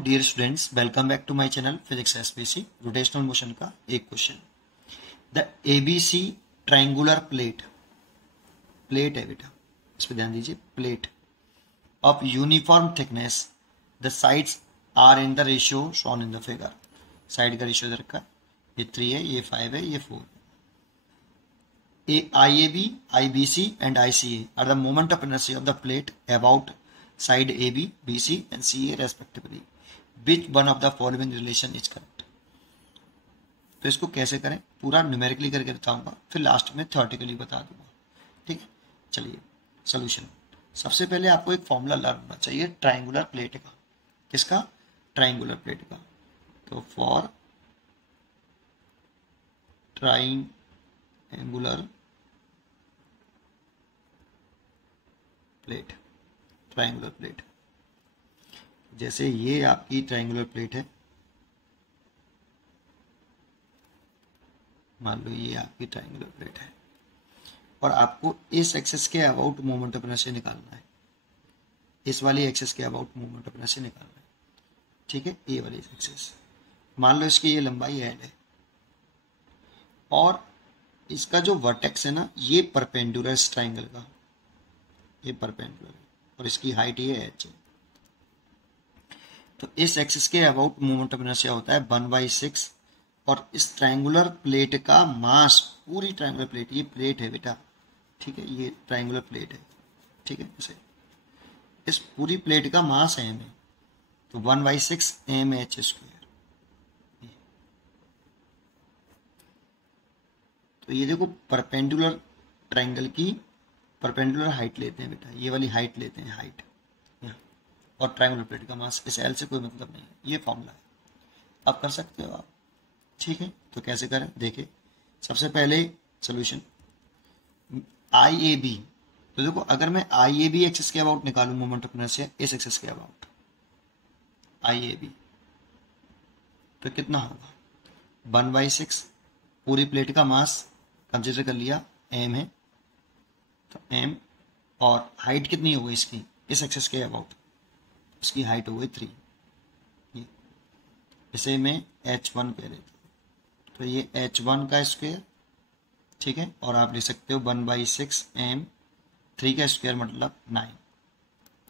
Dear students, welcome back to my channel physics SPC. Rotational motion का एक question. The ABC triangular plate है बेटा, इस पर ध्यान दीजिए। Plate of uniform thickness, the sides are in the ratio shown in the figure. Side का ratio इधर का, ये 3 है, ये 5 है, ये 4 है। IAB, IBC and ICA are the moment of inertia of the plate about side AB, BC and CA respectively. Which one of the following relation is correct? तो इसको कैसे करें, पूरा न्यूमेरिकली करके बताऊंगा, फिर लास्ट में थ्योरेटिकली बता दूंगा। ठीक है, चलिए सॉल्यूशन। सबसे पहले आपको एक फॉर्मूला लर्न होना चाहिए ट्रायंगुलर प्लेट का। किसका? ट्रायंगुलर प्लेट का। तो for triangular plate, triangular plate, जैसे ये आपकी ट्रायंगुलर प्लेट है, मान लो ये आपकी ट्रायंगुलर प्लेट है और आपको इस एक्सिस के अबाउट मोमेंट ऑफ इनर्शिया निकालना है, इस वाली एक्सिस के अबाउट मोमेंट ऑफ इनर्शिया निकालना है। ठीक है, ये वाली एक्सिस, मान लो इसकी ये लंबाई एल है और इसका जो वर्टेक्स है ना, ये परपेंडिकुलर इस ट्रायंगल का, ये परपेंडिकुलर और इसकी हाइट ये एच है। तो इस एक्सिस के अबाउट मोमेंट ऑफ इनर्शिया होता है 1/6 और इस ट्रायंगुलर प्लेट का मास, पूरी ट्रायंगुलर प्लेट, ये प्लेट है बेटा, ठीक है, ये ट्रायंगुलर प्लेट है, ठीक है, इसे इस पूरी प्लेट का मास एम है, तो 1/6 mh²। तो ये देखो परपेंडिकुलर ट्रायंगल की परपेंडिकुलर हाइट लेते हैं बेटा, ये वाली हाइट लेते हैं, हाइट यहाँ, और ट्रायंगुलर प्लेट का मास, इस एल से कोई मतलब नहीं है। ये फॉर्मूला है, अब कर सकते हो आप। ठीक है, तो कैसे करें देखिए। सबसे पहले सॉल्यूशन IAB, तो देखो अगर मैं IAB एक्सिस के अबाउट निकालूं मोमेंट ऑफ इनर्शिया, इस एक्सिस के अबाउट IAB, तो कितना होगा 1/6, पूरी प्लेट का मास कंसिडर कर लिया, m है, तो m, और हाइट कितनी हो गई इसकी, इस एक्सिस के अबाउट, इसकी हाइट हो गई 3, ये इसे मैं h1 कह लेता हूँ, तो ये h1 का स्क्वायर, ठीक है, और आप ले सकते हो 1/6 m, 3 का स्क्वायर मतलब 9।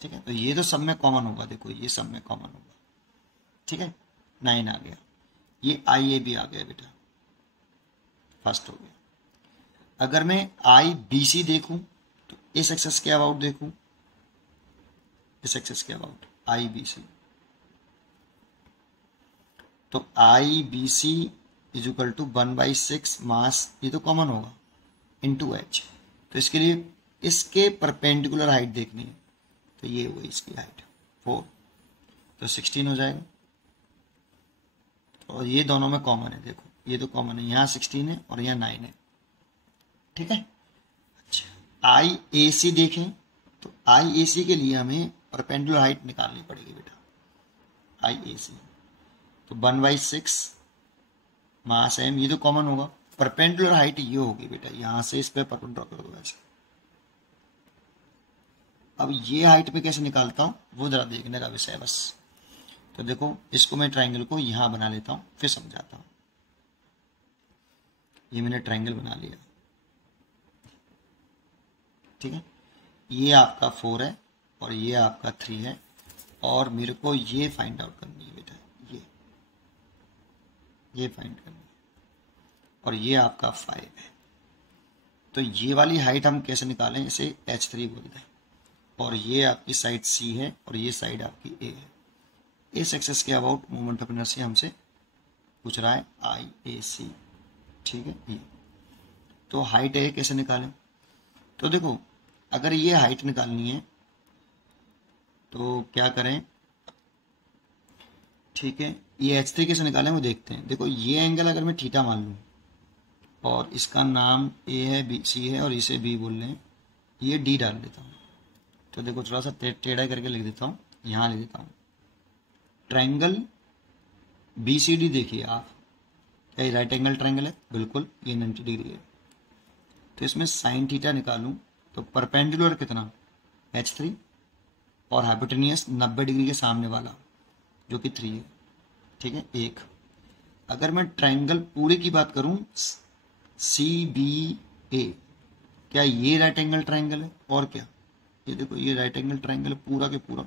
ठीक है, तो ये तो सब में कॉमन होगा, देखो ये सब में कॉमन होगा, ठीक है, 9 आ गया। ये IAB आ गया बेटा, फर्स्ट हो गया। अगर मैं IBC देखूं, तो इस एक्सिस के अबाउट देखूं, इस एक्सिस के अबाउट IBC, तो IBC इज इक्वल टू 1/6 मास, ये तो कॉमन होगा, इनटू h। तो इसके लिए इसके परपेंडिकुलर हाइट देखनी है, तो ये हुई इसकी हाइट 4, तो 16 हो जाएगा। और ये दोनों में कॉमन है, देखो ये तो कॉमन है, यहाँ 16 है और यहाँ 9 है। ठीक है, अच्छा IAC देखें, तो IAC के लिए हमें परपेंडिकुलर हाइट निकालनी पड़ेगी बेटा, IAC, तो 1/6 मास m, ये तो कॉमन होगा, परपेंडिकुलर हाइट ये होगी बेटा, यहां से इस पे परपेंडिकुलर कर दो ऐसे। अब ये हाइट पे कैसे निकालता हूं वो जरा देखने का विषय है बस। तो देखो इसको मैं ट्रायंगल को यहां बना लेता हूं, फिर समझाता हूं। ये मैंने ट्रायंगल बना लिया, ठीक है, ये आपका 4 है और ये आपका 3 है, और मेरे को ये फाइंड आउट करनी है बेटा, ये फाइंड करनी है, और ये आपका 5 है। तो ये वाली हाइट हम कैसे निकालें, इसे h3 बोलते हैं, और ये आपकी साइड C है और ये साइड आपकी A है। इस एक्सिस के अबाउट मोमेंट ऑफ इनर्शिया हमसे पूछ रहा है IAC, ठीक है। ये तो हाइट है, कैसे निकालें, तो देखो अगर ये हाइट निकालनी है तो क्या करें, ठीक है, ये h3 कैसे निकालें वो देखते हैं। देखो ये एंगल अगर मैं थीटा मान लूँ और इसका नाम A है, BC है, और इसे B बोल लें, ये D डाल देता हूँ, तो देखो थोड़ा सा टेढ़ा करके लिख देता हूँ, यहाँ लिख देता हूँ ट्रायंगल BCD। देखिए आप, क्या ये राइट एंगल ट्रायंगल है, बिल्कुल, ये 90 डिग्री है, तो इसमें साइन थीटा निकालूं तो परपेंडिकुलर कितना h3 और हाइपोटेनियस 90 डिग्री के सामने वाला जो कि 3 है, ठीक है, एक। अगर मैं ट्राइंगल पूरे की बात करूं CBA, क्या ये राइट एंगल ट्राइंगल है? और क्या, ये देखो ये राइट एंगल ट्राइंगल है पूरा के पूरा,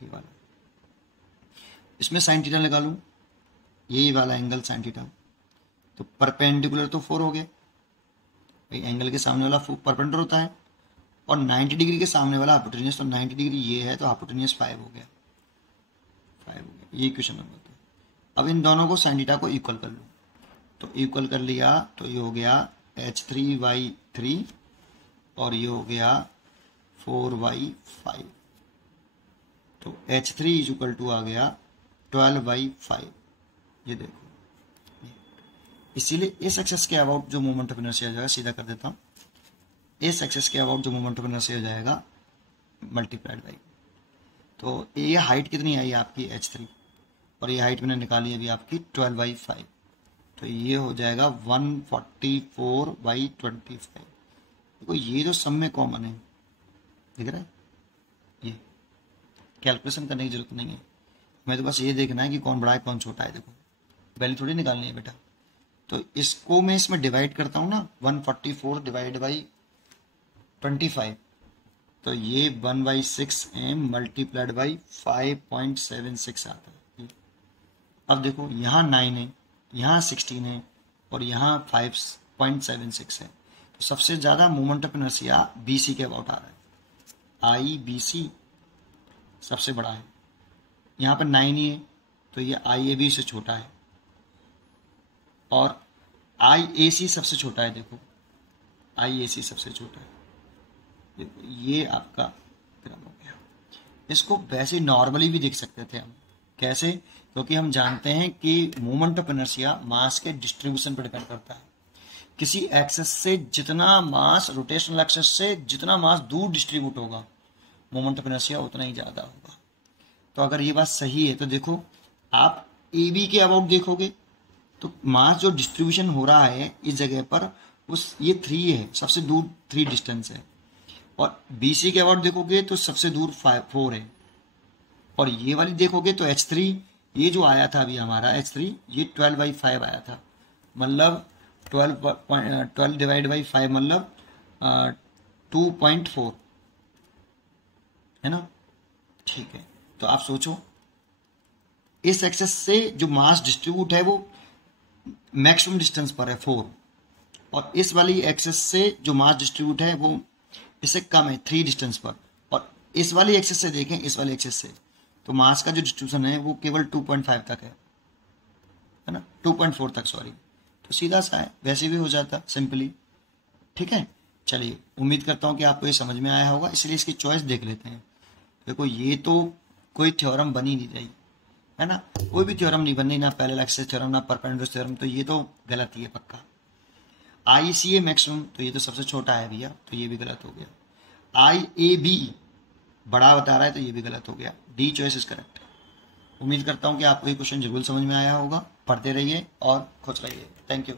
ये वाला। इसमें साइन थीटा लगा लूं, यही वाला एंगल साइन थीटा, तो परपेंडिकुलर तो 4 हो गया भाई, एंगल के सामने वाला परपेंडिकुलर होता है, और 90 डिग्री के सामने वाला हाइपोटेन्यूज, तो 90 डिग्री ये है तो हाइपोटेन्यूज 5 हो गया, 5 हो गया। ये क्वेश्चन नंबर 2। अब इन दोनों को साइन थीटा को इक्वल कर लो, तो इक्वल कर लिया तो ये हो गया h3y3 और ये हो गया 4y5, तो h3 इज इक्वल टू आ गया 12/5। ये देखो, इसीलिए इस एक्सेस के अबाउट जो मोमेंट ऑफ इनर्शिया हो जाएगा, सीधा कर देता हूँ, इस एक्सेस के अबाउट जो मोमेंट ऑफ इनर्शिया हो जाएगा मल्टीप्लाइड बाई, तो ये हाइट कितनी आई आपकी h3, और ये हाइट मैंने निकाली अभी आपकी 12/5, तो ये हो जाएगा 144/25। देखो ये जो सब में कॉमन है, दिख रहा है, ये कैलकुलेशन करने की जरूरत नहीं है, हमें तो बस ये देखना है कि कौन बड़ा है कौन छोटा है। देखो वैल्यू थोड़ी निकालनी है बेटा, तो इसको मैं इसमें डिवाइड करता हूँ ना, 144 डिवाइड बाई 25, तो ये 1/6m मल्टीप्लाइड बाई 5.76 आता है। अब देखो यहाँ 9 है, यहाँ 16 है, और यहाँ 5.76 है, तो सबसे ज़्यादा मोमेंट ऑफ इनर्शिया BC के अबाउट आ रहा है, IBC सबसे बड़ा है, यहाँ पर 9 ही है, तो ये IAB से छोटा है, और IAC सबसे छोटा है, देखो IAC सबसे छोटा है, देखो ये आपका ग्राम हो गया। इसको वैसे नॉर्मली भी देख सकते थे हम, कैसे, क्योंकि हम जानते हैं कि मोमेंट ऑफ इनर्शिया मास के डिस्ट्रीब्यूशन पर डिपेंड करता है, किसी एक्सेस से जितना मास, रोटेशनल एक्सेस से जितना मास दूर डिस्ट्रीब्यूट होगा, मोमेंट ऑफ इनर्शिया उतना ही ज़्यादा होगा। तो अगर ये बात सही है तो देखो आप AB के अबाउट देखोगे तो मास जो डिस्ट्रीब्यूशन हो रहा है इस जगह पर, उस ये 3 है, सबसे दूर 3 डिस्टेंस है, और BC के अबाउट देखोगे तो सबसे दूर 4 है, और ये वाली देखोगे तो h3, ये जो आया था अभी हमारा h3, ये 12/5 आया था, मतलब 12 डिवाइड बाई 5 मतलब 2.4 है ना, ठीक है। तो आप सोचो इस एक्सेस से जो मास डिस्ट्रीब्यूट है वो मैक्सिमम डिस्टेंस पर है 4, और इस वाली एक्सेस से जो मास डिस्ट्रीब्यूट है वो इससे कम है 3 डिस्टेंस पर, और इस वाली एक्सेस से देखें, इस वाली एक्सेस से तो मास का जो डिस्ट्रीब्यूशन है वो केवल 2.5 तक है ना, 2.4 तक सॉरी, तो सीधा सा है, वैसे भी हो जाता सिंपली, ठीक है। चलिए उम्मीद करता हूँ कि आपको ये समझ में आया होगा, इसलिए इसकी चॉइस देख लेते हैं। देखो ये तो कोई थ्योरम बन ही नहीं रही है ना, कोई भी थ्योरम नहीं बननी, ना पैरेलल एक्सिस थ्योरम ना परपेंडिकुलर थ्योरम, तो ये तो गलत ही है पक्का। ICA मैक्सिमम, तो ये तो सबसे छोटा है भैया, तो ये भी गलत हो गया। IAB बड़ा बता रहा है, तो ये भी गलत हो गया। D choice is correct. उम्मीद करता हूँ कि आपको ये क्वेश्चन जरूर समझ में आया होगा, पढ़ते रहिए और खुश रहिए। Thank you.